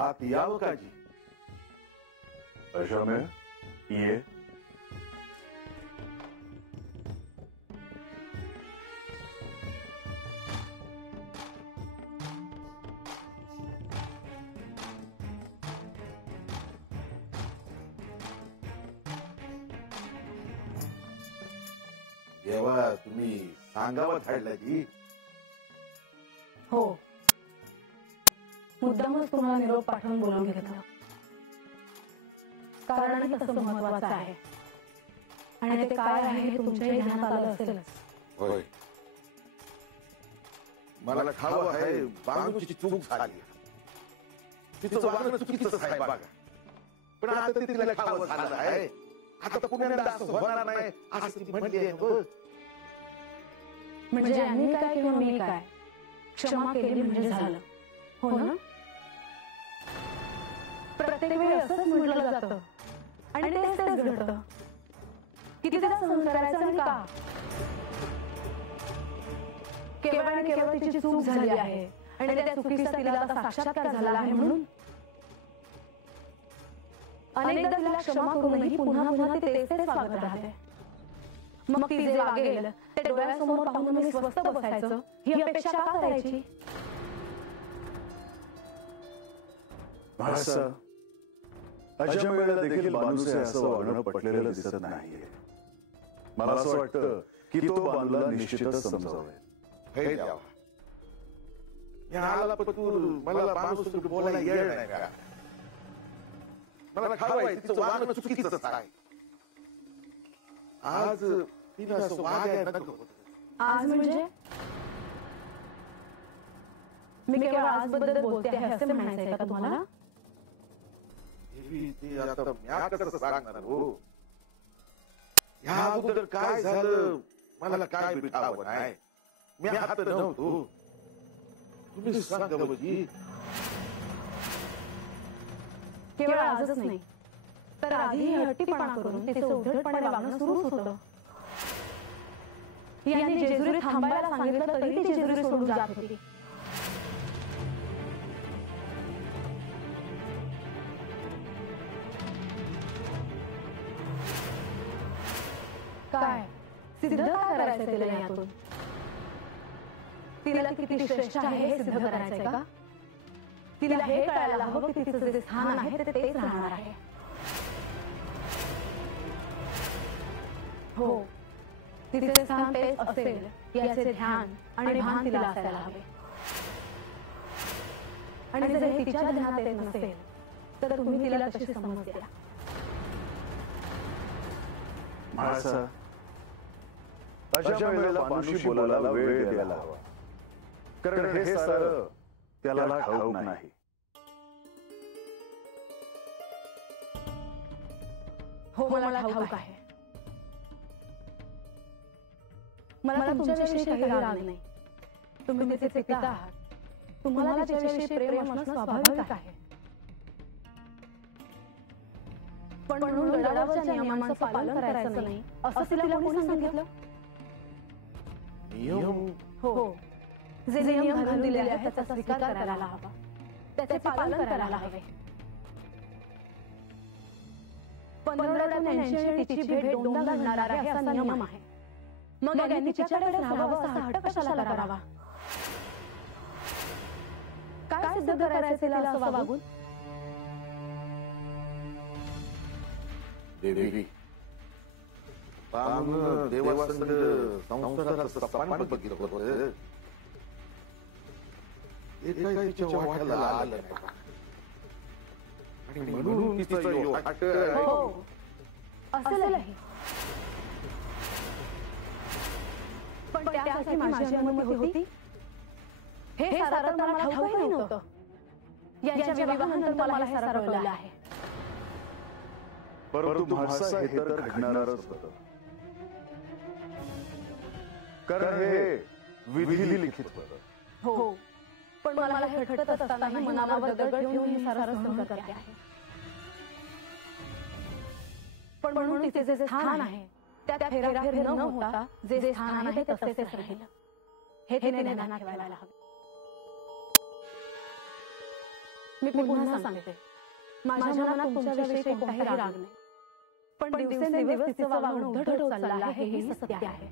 आत यावं काजी? अशामेळ ये. देवा तुम्ही सांगावं धाडलं की. हो, मुद्दामच तुम्हाला निरोप पाठवून बोलावून घेतलं. कारणही तसं महत्वाचं आहे आणि ते काय आहे हे तुमच्याही ध्यानात आलं असेलच. होय, मला खावं आहे. बांगूची चूक झाली. तिचं वागणं चुकीचंच आहे बघा. पण आता ते तिला खावं झालं आहे. आता पुण्यांदा असं होणार नाही असं ती म्हणली आहे बघ. म्हणजे यांनी काय किंवा मी काय, क्षमा केली म्हणजे झालं, हो ना? प्रत्येक वेळी असंच म्हटलं जातं आणि तेच तेच घडतं. किती त्याला सहन करायचं आणि का? केवळ आणि केवळ तिची चूक झाली आहे आणि त्या चुकीचा तिला आता साक्षात्कार झाला आहे म्हणून अनेकदा तिला क्षमा करूनही पुन्हा पुन्हा ती तेच तेच वागत राहते. मग ती जे वागेल ते डोळ्यासमोर पाहून मी स्वस्थ बसायचं ही अपेक्षा का करायची? महाराज, अशामेळला देखील बानूचे असं वागणं पटलेलं दिसत नाहीये. मला असं वाटतं की तो बानूला निश्चितच समजावेल. हे देवा, या आला पतूर मला बानूसोबत बोलायला येळ नाही का? मला खावं आहे. तिचं वागणं चुकीचंच आहे. आज तिला असं वागायला नको होतं. आज म्हणजे मी केवळ आज बद्दल बोलते आहे असे म्हणायचंय का तुम्हाला? ते आता म्या कसं सांगणार हो? ह्या अगोदर काय झालं मला काय बिठावं नाही. मी हात नव्हतो. तुम्ही सांगा बघी. केवळ आजच नाही तर आधी हट्टीपणा करून तिचं उद्धटपणे वागणं सुरूच होतं. यांनी जेजुरी थांबायला सांगितलं तरी ती जेजुरी सोडून जात होती. काय सिद्ध काय करायचंय तिला यातून? तिला किती श्रेष्ठ आहे हे सिद्ध करायचंय का? तिला हे कळायला हवं की तिचं जे स्थान आहे ते तेच राहणार आहे. हो, तिचे स्थान तेच असेल याचे ध्यान आणि भान तिला असायला हवे. आणि जर हे तिच्या ध्यानात येत नसेल तर तुम्ही तिला तशी समज द्या. महाराज, अशा वेळेला बानूशी बोलायला वेळ द्यायला हवा. कारण हे सारं त्याला ठाऊक नाही. हो, मला ठाऊक आहे. मला तुमच्याविषयी काही राग नाही. तुम्ही तिचे पिता आहात. तुम्हाला तिच्याविषयी प्रेम असणं स्वाभाविक आहे. पण म्हणून लढावरच्या नियमांचं पालन करायचं नाही असं तिला कोणी सांगितलं? नियम? हो, जे नियम घालून दिलेले आहेत त्याचा स्वीकार करायला हवा. त्याचे पालन करायला हवे. 15 आणि तिची भेट दोनदा घडणार आहे असा नियम आहे. मग यांनी तिच्याकडे राहावं असा हट्ट कशाला करावा? काय सिद्ध करायचं तिला असं वागून? देवी, देवासंग संसाराचं सपान बघितलं होतं. हे काही तिच्या वाट्याला आलं नाही. आणि म्हणून तिचं योग हट्ट. हो, असेलही. पण त्यासाठी माझी अनुमती होती? हे सारं मला ठाऊकही नव्हतं. यांच्या विवाहानंतर मला हे सारं कळलं आहे. परंतु महसा हे तर घडणारच होतं. कारण हे विधी लिखित होतं. हो, पण मला हे खटकत असतानाही मनावर दगड ठेवून हे सारं सहन करते आहे. पण म्हणून तिचे जे स्थान आहे त्यात फेराफेर न होता जे स्थान आहे ते तसेच राहील. हे तिने ध्यानात ठेवायला हवे. मी पुन्हा सांगते, माझ्या मनात तुमच्याविषयी कोणताही राग नाही, पण दिवसेंदिवस तिचं वागणं उद्धट होत चाललं आहे हे सत्य आहे.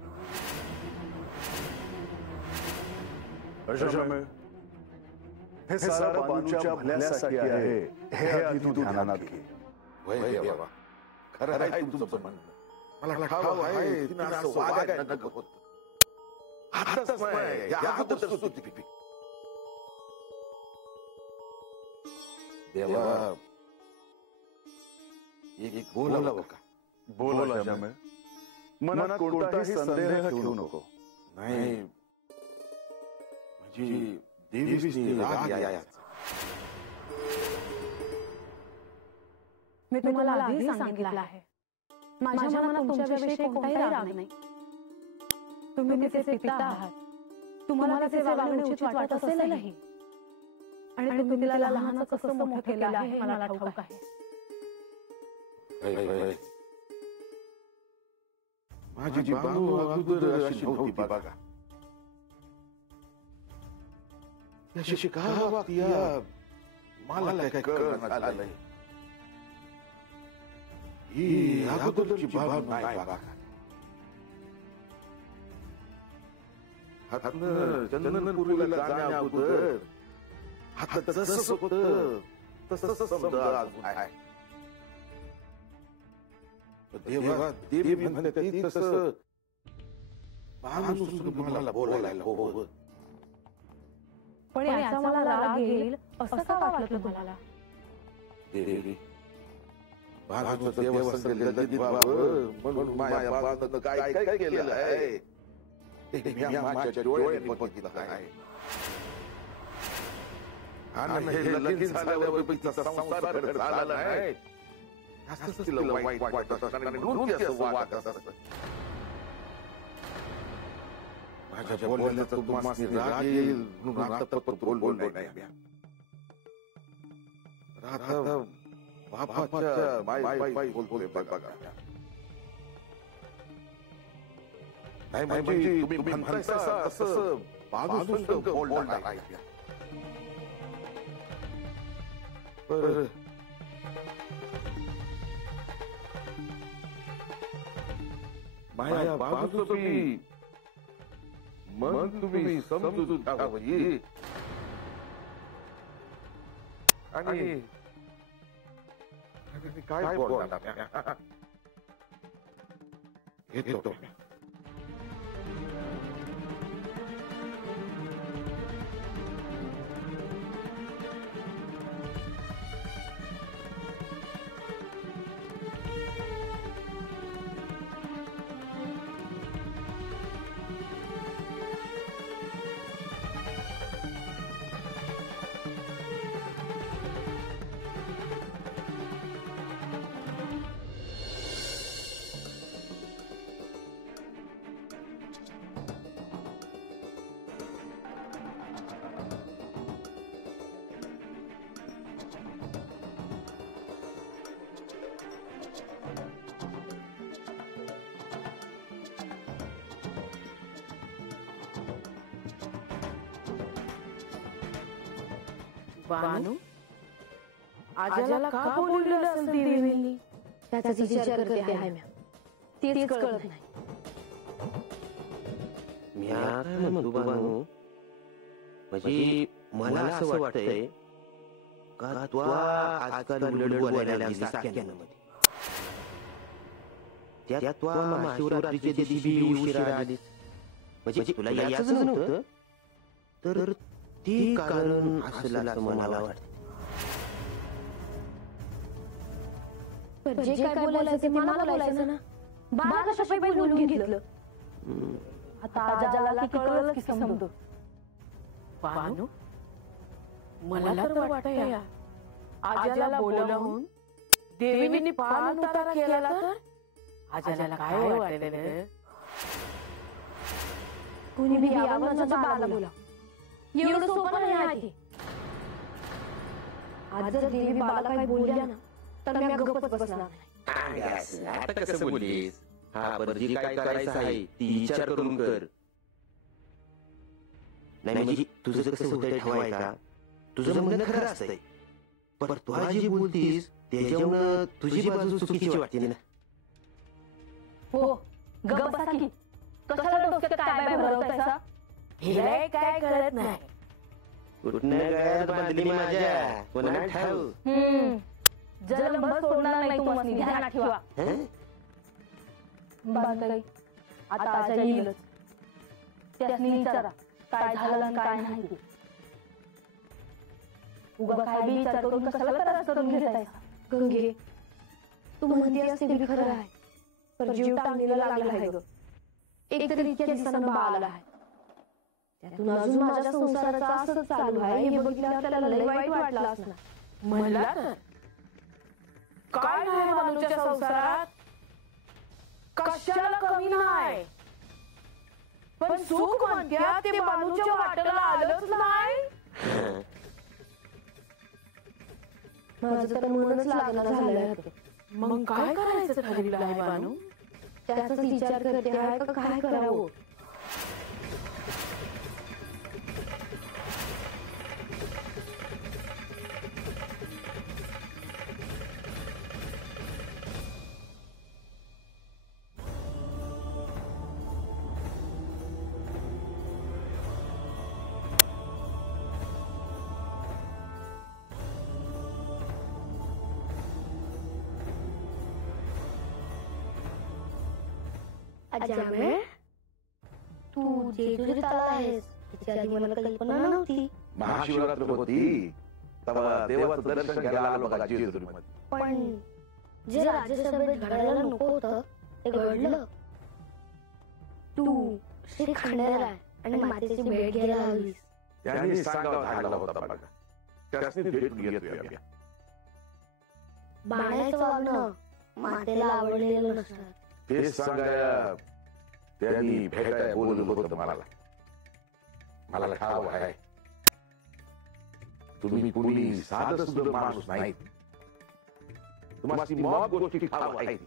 अश्वमेव, हे सारं बानूच्या भल्यासाठी आहे हे आधी तू ध्यानात घे. वय देवा, खरं आहे तुमचं म्हणणं. मला ठाव आहे तिनं असं वागायला नको होतं. आताच नाही, या अगोदर सुद्धा ती. देवा, एक बोलावं का? बोल अश्वमेव, मनात कोणताही संदेह ठेवू नको. नाही म्हणजे देवीची राग यायचा. मी तुम्हाला आधी सांगितलं आहे, माझ्या मनात तुमच्याविषयी कोणताही राग नाही. तुम्ही तिचे पिता आहात, तुम्हाला तिचे वागणे उचित वाटत असेलही, आणि तुम्ही तिला लहान कसं मोठं केलं आहे मला ठाऊक आहे. माझी बानू अगोदर अशी नव्हती बघा. त्याशी का वागती मला काय कळलं झालंय. ही अगोदरची बानू नाही बघा. हातनं चंदनपुरीला जाण्या अगोदर हातात जसं होतं तसं समजा अजून आहे. देवा, देवी म्हणते ती तसं बानू सुद्धा मला बोलायला हवं. पण याचा मला राग येईल असं का वाटलं तुम्हाला? देवी, बानूचं देवासंग ललित व्हावं म्हणून माया बानूनं काय काय केलं आहे ते मी माझ्या डोळ्यांनी बघितलं आहे. आणि हे लगीन झाल्यावर तिचा संसार घर झाला नाही असंच तिला वाईट वाटत असतं आणि म्हणून ती असं वागत असतं. माझ्या बोलण्याचा तुम्हाला राग येईल म्हणून आतापर्यंत बोललो नाही. राधा बापाच्या माय बोलतोय बघा. नाही म्हणजे तुम्ही म्हणताय असं बाजू संग बोलणार नाही. बरं, माया बाजूचं बी मन तुम्ही समजून घ्यावं आणि काय बोलणार घेतो. बानू, आजाला का बोललेलं असेल देवींनी? त्याचा विचार करते आहे मी. तेच कळत नाही. मी काय म्हणतो बानू, म्हणजे मला असं वाटतंय का तू आजकाल उलट बोलायला लागली साक्यामध्ये. त्यात तू महाशिवरात्रीच्या दिवशी उशिरा आलीस, म्हणजे तुला यायचं नव्हतं तर ती कारण असेल असं मला वाटतं. जे काय बोलायचं ते मला बोलायचं ना. बाळा कशा बोलून घेतलं. आता आजाला की कळलं की समजू. बानू, मला तर वाटतंय आजाला बोलावून देवीने पान उतारा केला तर आजाला काय वाटेल? कुणी बी यावं माझ्या बाळाला बोला. एवढं सोपं नाही आहे. आज जर देवी बाळाला काही बोलल्या ना तर मी गप्पच बसणार नाही. आता कसं बोललीस? हा बरं, जे काय करायचं आहे ती विचार करून कर. नाही म्हणजे तुझं कसं होतंय ठेवाय का? तुझं म्हणणं खरं असतंय, पण तू जी बोलतीस त्याच्यामुळं तुझी बाजू चुकीची वाटते ना. हो गप्प बसा की. कशाला डोक्यात काय बाय भरवतायसा? हिला काय कळत नाही. कुठनं गळ्यात बांधली माझ्या कोणा ठाऊ. जलंभर सोडणार नाही तुम्हाला, ध्यानात ठेवा. हं? बांधताई आता आजा येईलच. त्यासनी विचारा काय झालं आणि काय नाही ते. उगा काय बी विचार करून कशाला त्रास करून घेतायसा? गंगे तू म्हणते असते बी खरं आहे, पण जीव टांगलेला लागला आहे ग. एक तरी इतक्या दिवसानं बाळ आला आहे, त्यातून अजून माझ्या संसाराचं असं चालू आहे हे बघितल्यावर त्याला लय वाईट वाटलं असणार. मला तर काय नाही बानूच्या संसारात, कशाला कमी नाही, पण सुख म्हणत्या ते बानूच्या वाट्याला आलंच नाही. माझं तर मनच लागलं झालंय. मग काय करायचं ठरविलं आहे बानू? त्याचाच विचार करते आहे का काय करावं. अजामे तू जेजुरीत आला आहेस त्याची आधी मला कल्पना नव्हती. महाशिवरात्र होती तेव्हा देवाचं दर्शन घ्यायला आलो बघा जेजुरीमध्ये. पण जे राज्यसभेत घडायला नको होतं ते घडलं. तू श्री खंडेराय आणि मातेची भेट घ्यायला हवीस. त्यांनी सांगावं धाडला होता बघा, त्यासनी भेटून घेतोय आम्ही. बाणाचं वागणं मातेला आवडलेलं नसणार. ते सांगाया त्यांनी भेटाय बोललं होतं मला ठाव आहे. तुम्ही कुणी साधं सुद्धा माणूस नाही, तुम्हाला मग गोष्टी ठाव आहेत.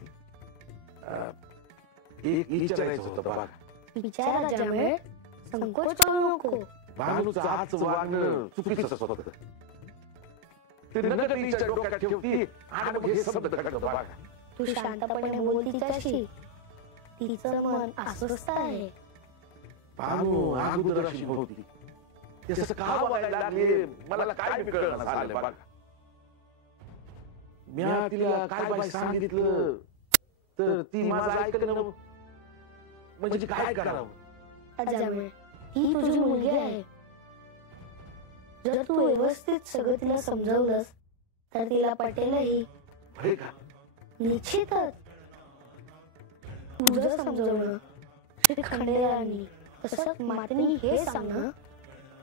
एक विचारायचं होतं बघा. विचारा जामे, संकोच करू नको. बानूचं आजचं वागणं चुकीचं होतं. ते नगर तिच्या डोक्यात ठेवती आणि मग हे शब्द घडतं बघा. तू शांतपणे बोल तिच्याशी, तिचं मन अस्वस्थ आहे. बानू अगोदर अशी होती, तसं का वागायला लागले मला काय कळलं झालं बघा. मी तिला काय बाई सांगितलं तर ती माझं ऐकलं म्हणजे काय करावं. अजामे ही तुझी मुलगी आहे. जर तू व्यवस्थित सगळं तिला समजावलंस तर तिला पटेलही. होय का? निश्चितच. तुझं समजवणं श्री खंडेरायांनी तसंच मातेने हे सांगणं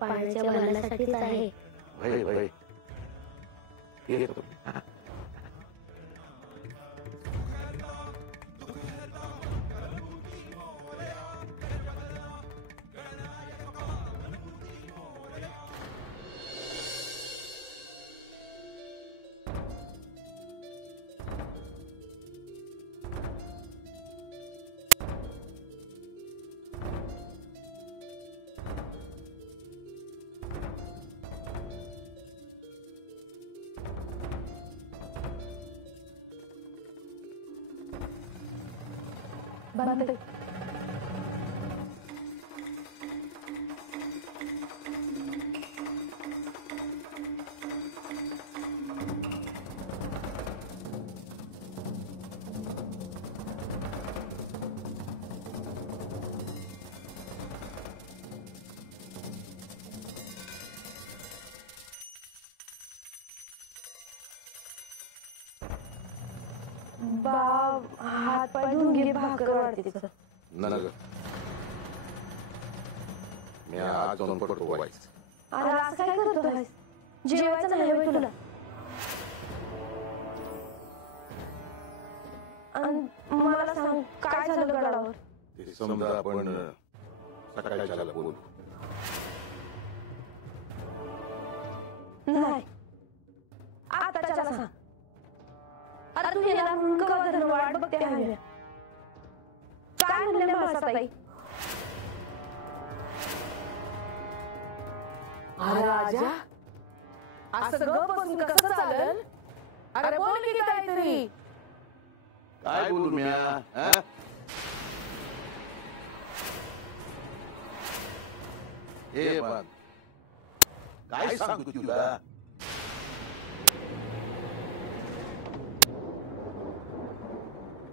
पाण्याच्या भरण्यासाठीच आहे. होय होय येतो तुम्ही. बंद. बाब हात पाय धुवून घे, भाकर वाढते तिचं. नगर मी आज जाऊन पडतो व्हायचं. अरे असं काय करतोय? जेवायचं नाही होय तुला? आणि मला सांग काय झालं गडावर? ते समजा आपण सकाळच्याला बोलू. नाही आता चला सांग. अरे तू येणार म्हणून कवा धरण वाट बघते आहे. काय म्हणले मासाताई? राजा असं गप बसून कसं चालेल? अरे बोल की काहीतरी. काय बोलू म्या हा? हे बघ काय सांगू तुला.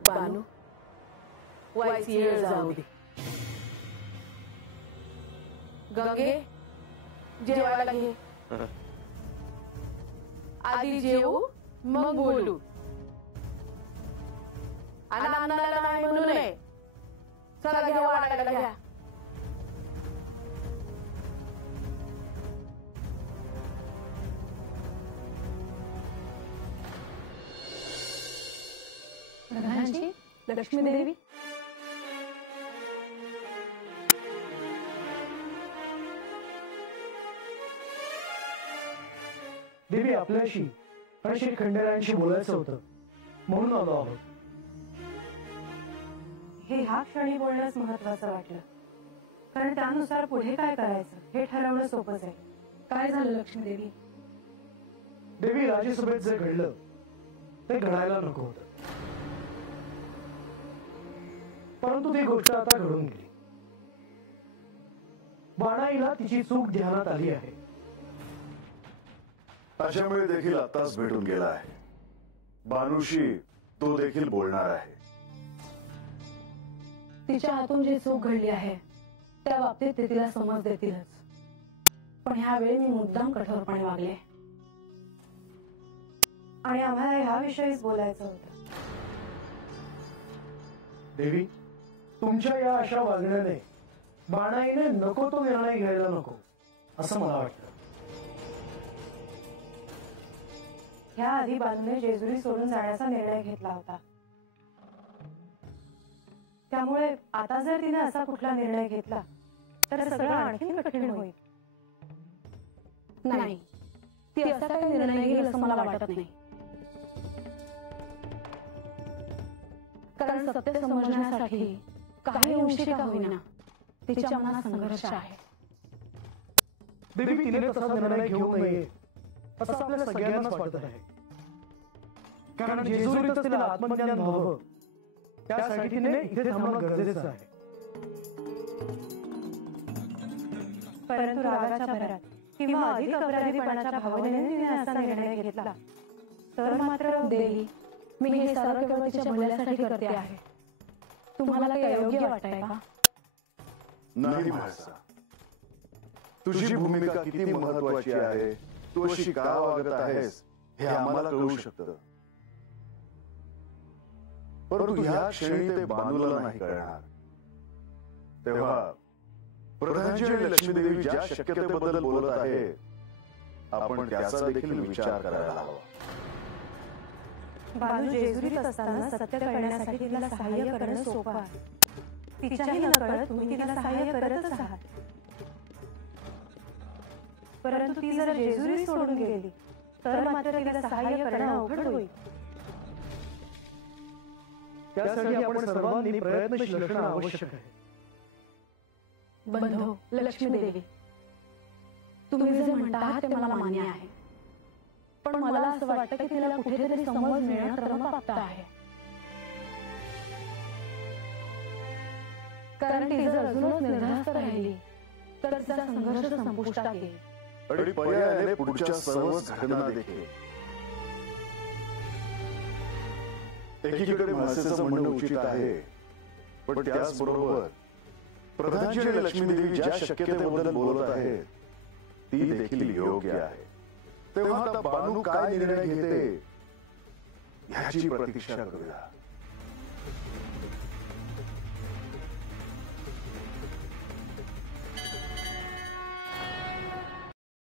बानू व्हायची वेळ जाऊ दे. गंगे जेवायला घे. आधी जेवू मग बोलू. आणि अन्नाला नाही म्हणू नये. चला घ्या वाढायला घ्या. प्रधानजी, लक्ष्मी देवी. देवी, आपल्याशी आणि श्री खंडेरायांशी बोलायचं होतं म्हणून आलो आहोत. हे ह्या क्षणी बोलणंच महत्वाचं वाटलं, कारण त्यानुसार पुढे काय करायचं हे ठरवणं सोपंच आहे. काय झालं लक्ष्मी देवी? देवी, राज्यसभेत जे घडलं ते घडायला नको होतं, परंतु ती गोष्ट आता घडून गेली. बाणाईला तिची चूक ध्यानात आली आहे. अशामुळे देखील आताच भेटून गेला आहे. बानूशी तो देखील बोलणार आहे. तिच्या हातून जी चूक घडली आहे त्या बाबतीत ते तिला समज देतीलच, पण ह्यावेळी मी मुद्दाम कठोरपणे वागले आणि आम्हाला ह्याविषयीच बोलायचं होतं. देवी, तुमच्या या अशा वागण्याने बाणाईने नको तो निर्णय घ्यायला नको असं मला वाटतं. ह्या आधी बानूने जेजुरी सोडून जाण्याचा निर्णय घेतला होता, त्यामुळे आता जर तिने असा कुठला निर्णय घेतला तर सगळं आणखी कठीण होईल. नाही, ती असा काही निर्णय घेईल असं मला वाटत नाही, कारण सत्य समजण्यासाठी काही अंशी का होईना तिच्या मनात संघर्ष आहे. देवी, तिने तसा निर्णय घेऊ नये असं आपल्या सगळ्यांनाच वाटत आहे, कारण जेजुरीतच तिला आत्मज्ञान व्हावं त्यासाठी तिने इथे थांबणं गरजेचं आहे. परंतु रागाच्या भरात किंवा अधिक अपराधीपणाच्या भावनेने तिने असा निर्णय घेतला तर मात्र देवी, मी हे सर्व केवळ तिच्या भल्यासाठी करते आहे. तुम्हाला काही अयोग्य वाटतंय का? नाही म्हाळसा, तुझी भूमिका किती महत्वाची आहे, तू अशी का वागत आहेस हे आम्हाला कळू शकतं, परंतु ह्या क्षणी ते बानूला नाही कळणार. तेव्हा प्रधानजी आणि लक्ष्मीदेवी ज्या शक्यतेबद्दल बोलत आहे आपण त्याचा देखील विचार करायला हवा. बानू जेजुरीत असताना सत्य कळण्यासाठी तिला सहाय्य करणं सोपं आहे. तिच्याही नकळत तुम्ही तिला सहाय्य करतच आहात, परंतु ती जर जेजुरी सोडून गेली तर मात्र तिला सहाय्य करणं अवघड होईल. त्यासाठी आपण सर्वांनी प्रयत्नशील असणं आवश्यक आहे. बंधू लक्ष्मी देवी, तुम्ही जे म्हणता आहात ते मला मान्य आहे, पण मला असं वाटतं की तिला कुठेतरी समज मिळणं क्रमप्राप्त आहे, कारण ती जर अजूनच निर्धास्त राहिली तर तिचा संघर्ष संपुष्टात येईल आणि पर्यायाने पुढच्या सर्वच घटना देखील. एकीकडे म्हाळसेचं म्हणणं उचित आहे, पण त्याचबरोबर प्रधानजी आणि लक्ष्मीदेवी ज्या शक्यतेबद्दल बोलत आहेत ती देखील योग्य आहे. तेव्हा आता बानू काय निर्णय घेते ह्याची प्रतीक्षा करूया.